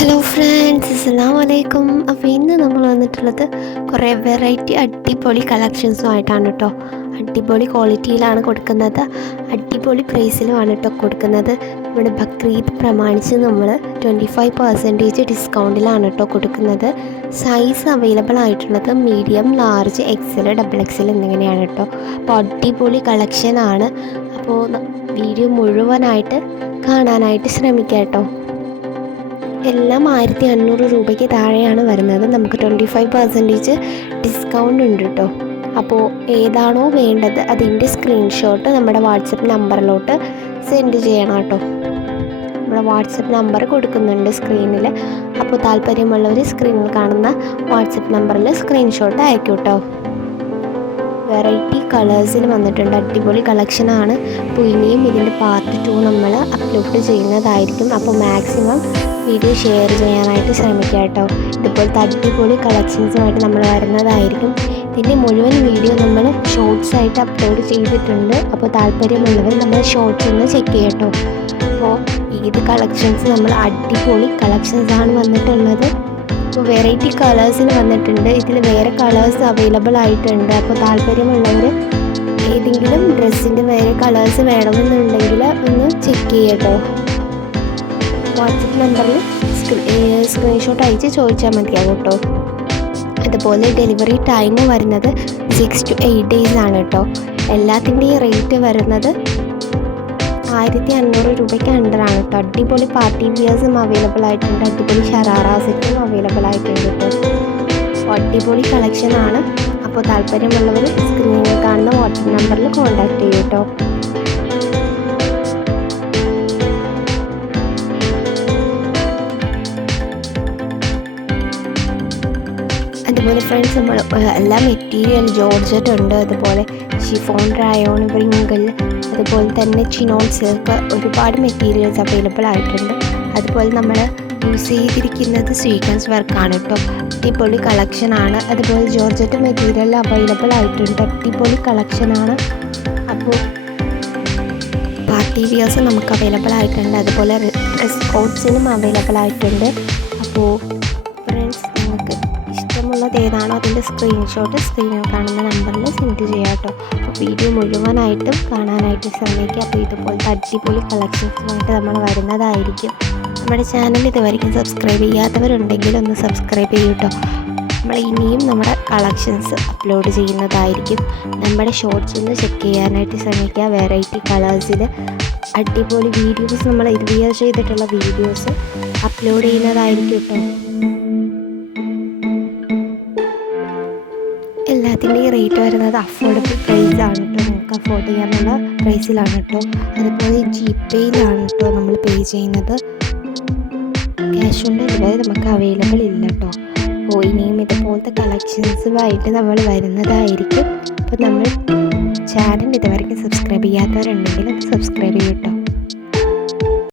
Hello friends, അസ്സലാമു അലൈക്കും. അപ്പോൾ ഇന്ന് നമ്മൾ വന്നിട്ടുള്ളത് കുറേ വെറൈറ്റി അടിപൊളി കളക്ഷൻസുമായിട്ടാണ് കേട്ടോ. അടിപൊളി ക്വാളിറ്റിയിലാണ് കൊടുക്കുന്നത്, അടിപൊളി പ്രൈസിലുമാണ് കേട്ടോ കൊടുക്കുന്നത്. നമ്മുടെ ബക്രീദ് പ്രമാണിച്ച് നമ്മൾ 25% ഡിസ്കൗണ്ടിലാണ് കേട്ടോ കൊടുക്കുന്നത്. സൈസ് അവൈലബിൾ ആയിട്ടുള്ളത് medium, large, XL, double XL എന്നിങ്ങനെയാണ് കേട്ടോ. അപ്പോൾ അടിപൊളി കളക്ഷനാണ്. അപ്പോൾ വീഡിയോ മുഴുവനായിട്ട് കാണാനായിട്ട് ശ്രമിക്കാം കേട്ടോ. എല്ലാം 1500 രൂപയ്ക്ക് താഴെയാണ് വരുന്നത്. നമുക്ക് 25% ഡിസ്കൗണ്ട് ഉണ്ട് കേട്ടോ. അപ്പോൾ ഏതാണോ വേണ്ടത് അതിൻ്റെ സ്ക്രീൻഷോട്ട് നമ്മുടെ വാട്സപ്പ് നമ്പറിലോട്ട് സെൻഡ് ചെയ്യണം കേട്ടോ. നമ്മുടെ വാട്സപ്പ് നമ്പർ കൊടുക്കുന്നുണ്ട് സ്ക്രീനിൽ. അപ്പോൾ താല്പര്യമുള്ളവർ സ്ക്രീനിൽ കാണുന്ന വാട്സപ്പ് നമ്പറിൽ സ്ക്രീൻഷോട്ട് അയക്കും കേട്ടോ. വെറൈറ്റി കളേഴ്സിൽ വന്നിട്ടുണ്ട്, അടിപൊളി കളക്ഷനാണ്. അപ്പോൾ ഇനിയും ഇതിൻ്റെ പാർട്ട് 2 നമ്മൾ അപ്ലോഡ് ചെയ്യുന്നതായിരിക്കും. അപ്പോൾ മാക്സിമം വീഡിയോ ഷെയർ ചെയ്യാനായിട്ട് ശ്രമിക്കുക കേട്ടോ. ഇതുപോലത്തെ അടിപൊളി കളക്ഷൻസുമായിട്ട് നമ്മൾ വരുന്നതായിരിക്കും. ഇതിൻ്റെ മുഴുവൻ വീഡിയോ നമ്മൾ ഷോർട്സ് ആയിട്ട് അപ്ലോഡ് ചെയ്തിട്ടുണ്ട്. അപ്പോൾ താല്പര്യമുള്ളവർ നമ്മൾ ഷോർട്സ് ഒന്ന് ചെക്ക് ചെയ്യട്ടോ. അപ്പോൾ ഇത് കളക്ഷൻസ് നമ്മൾ അടിപൊളി കളക്ഷൻസാണ് വന്നിട്ടുള്ളത്. അപ്പോൾ വെറൈറ്റി കളേഴ്സിൽ വന്നിട്ടുണ്ട്. ഇതിൽ വേറെ കളേഴ്സ് അവൈലബിൾ ആയിട്ടുണ്ട്. അപ്പോൾ താല്പര്യമുള്ളവർ ഏതെങ്കിലും ഡ്രസ്സിൻ്റെ വേറെ കളേഴ്സ് വേണമെന്നുണ്ടെങ്കിൽ ഒന്ന് ചെക്ക് ചെയ്യട്ടോ. വാട്സപ്പ് നമ്പറിൽ സ്ക്രീൻഷോട്ട് അയച്ച് ചോദിച്ചാൽ മതിയാകും കേട്ടോ. അതുപോലെ ഡെലിവറി ടൈം വരുന്നത് 6 to 8 days ആണ് കേട്ടോ. എല്ലാത്തിൻ്റെയും റേറ്റ് വരുന്നത് 1500 രൂപയ്ക്ക് അണ്ടറാണ് കേട്ടോ. അടിപൊളി പാർട്ടി വിയേഴ്സും അവൈലബിൾ ആയിട്ടുണ്ട്, അടിപൊളി ഷറാറ സെറ്റും അവൈലബിൾ ആയിട്ടുണ്ട് കേട്ടോ. അടിപൊളി കളക്ഷനാണ്. അപ്പോൾ താല്പര്യമുള്ളവർ സ്ക്രീനിൽ കാണുന്ന വാട്സപ്പ് നമ്പറിൽ കോൺടാക്റ്റ് ചെയ്യും കേട്ടോ. അതുപോലെ ഫ്രണ്ട്സ്, നമ്മൾ എല്ലാ മെറ്റീരിയൽ ജോർജറ്റ് ഉണ്ട്, അതുപോലെ ഷിഫോൺ, റയോൺ, വ്രിങ്കിൾ, അതുപോലെ തന്നെ ചിനോൺ സിൽക്ക്, ഒരുപാട് മെറ്റീരിയൽസ് അവൈലബിൾ ആയിട്ടുണ്ട്. അതുപോലെ നമ്മൾ യൂസ് ചെയ്തിരിക്കുന്നത് സ്വീക്വൻസ് വർക്കാണ് കേട്ടോ. അടിപൊളി കളക്ഷനാണ്. അതുപോലെ ജോർജറ്റ് മെറ്റീരിയൽ അവൈലബിൾ ആയിട്ടുണ്ട്, അടിപൊളി കളക്ഷനാണ്. അപ്പോൾ പാർട്ടി വിയേഴ്സ് നമുക്ക് അവൈലബിൾ ആയിട്ടുണ്ട്. അതുപോലെ ഡ്രസ് കോഡ്സിനും അവൈലബിൾ ആയിട്ടുണ്ട്. അപ്പോൾ ഫ്രണ്ട്സ്, നിങ്ങൾക്ക് ഇഷ്ടമുള്ളത് ഏതാണോ അതിൻ്റെ സ്ക്രീൻഷോട്ട് സ്ക്രീനിൽ കാണുന്ന നമ്പറിൽ സെൻഡ് ചെയ്യാം കേട്ടോ. അപ്പോൾ വീഡിയോ മുഴുവനായിട്ടും കാണാനായിട്ട് ശ്രമിക്കുക. അപ്പോൾ ഇതുപോലത്തെ അടിപൊളി കളക്ഷൻസുമായിട്ട് നമ്മൾ വരുന്നതായിരിക്കും. നമ്മുടെ ചാനൽ ഇതുവരെയും സബ്സ്ക്രൈബ് ചെയ്യാത്തവരുണ്ടെങ്കിൽ ഒന്ന് സബ്സ്ക്രൈബ് ചെയ്യൂ കേട്ടോ. നമ്മൾ ഇനിയും നമ്മുടെ കളക്ഷൻസ് അപ്ലോഡ് ചെയ്യുന്നതായിരിക്കും. നമ്മുടെ ഷോർട്സ് ഒന്ന് ചെക്ക് ചെയ്യാനായിട്ട് ശ്രമിക്കുക. വെറൈറ്റി കളേഴ്സിൽ അടിപൊളി വീഡിയോസ്, നമ്മൾ റിവ്യൂ ചെയ്തിട്ടുള്ള വീഡിയോസ് അപ്ലോഡ് ചെയ്യുന്നതായിരിക്കും കേട്ടോ. എല്ലാത്തിൻ്റെയും റേറ്റ് വരുന്നത് അഫോർഡബിൾ പ്രൈസാണ് കേട്ടോ. നമുക്ക് അഫോർഡ് ചെയ്യാനുള്ള പ്രൈസിലാണ് കേട്ടോ. അതുപോലെ ജിപേയിലാണ് കേട്ടോ നമ്മൾ പേ ചെയ്യുന്നത്. ക്യാഷ് ഓൺ ഡെലിവറി നമുക്ക് അവൈലബിൾ ഇല്ല കേട്ടോ. അപ്പോൾ ഇനിയും ഇതുപോലത്തെ കളക്ഷൻസുമായിട്ട് നമ്മൾ വരുന്നതായിരിക്കും. അപ്പോൾ നമ്മൾ ചാനൽ ഇതുവരെയ്ക്കും സബ്സ്ക്രൈബ് ചെയ്യാത്തവരുണ്ടെങ്കിൽ അത് സബ്സ്ക്രൈബ് ചെയ്യും കേട്ടോ.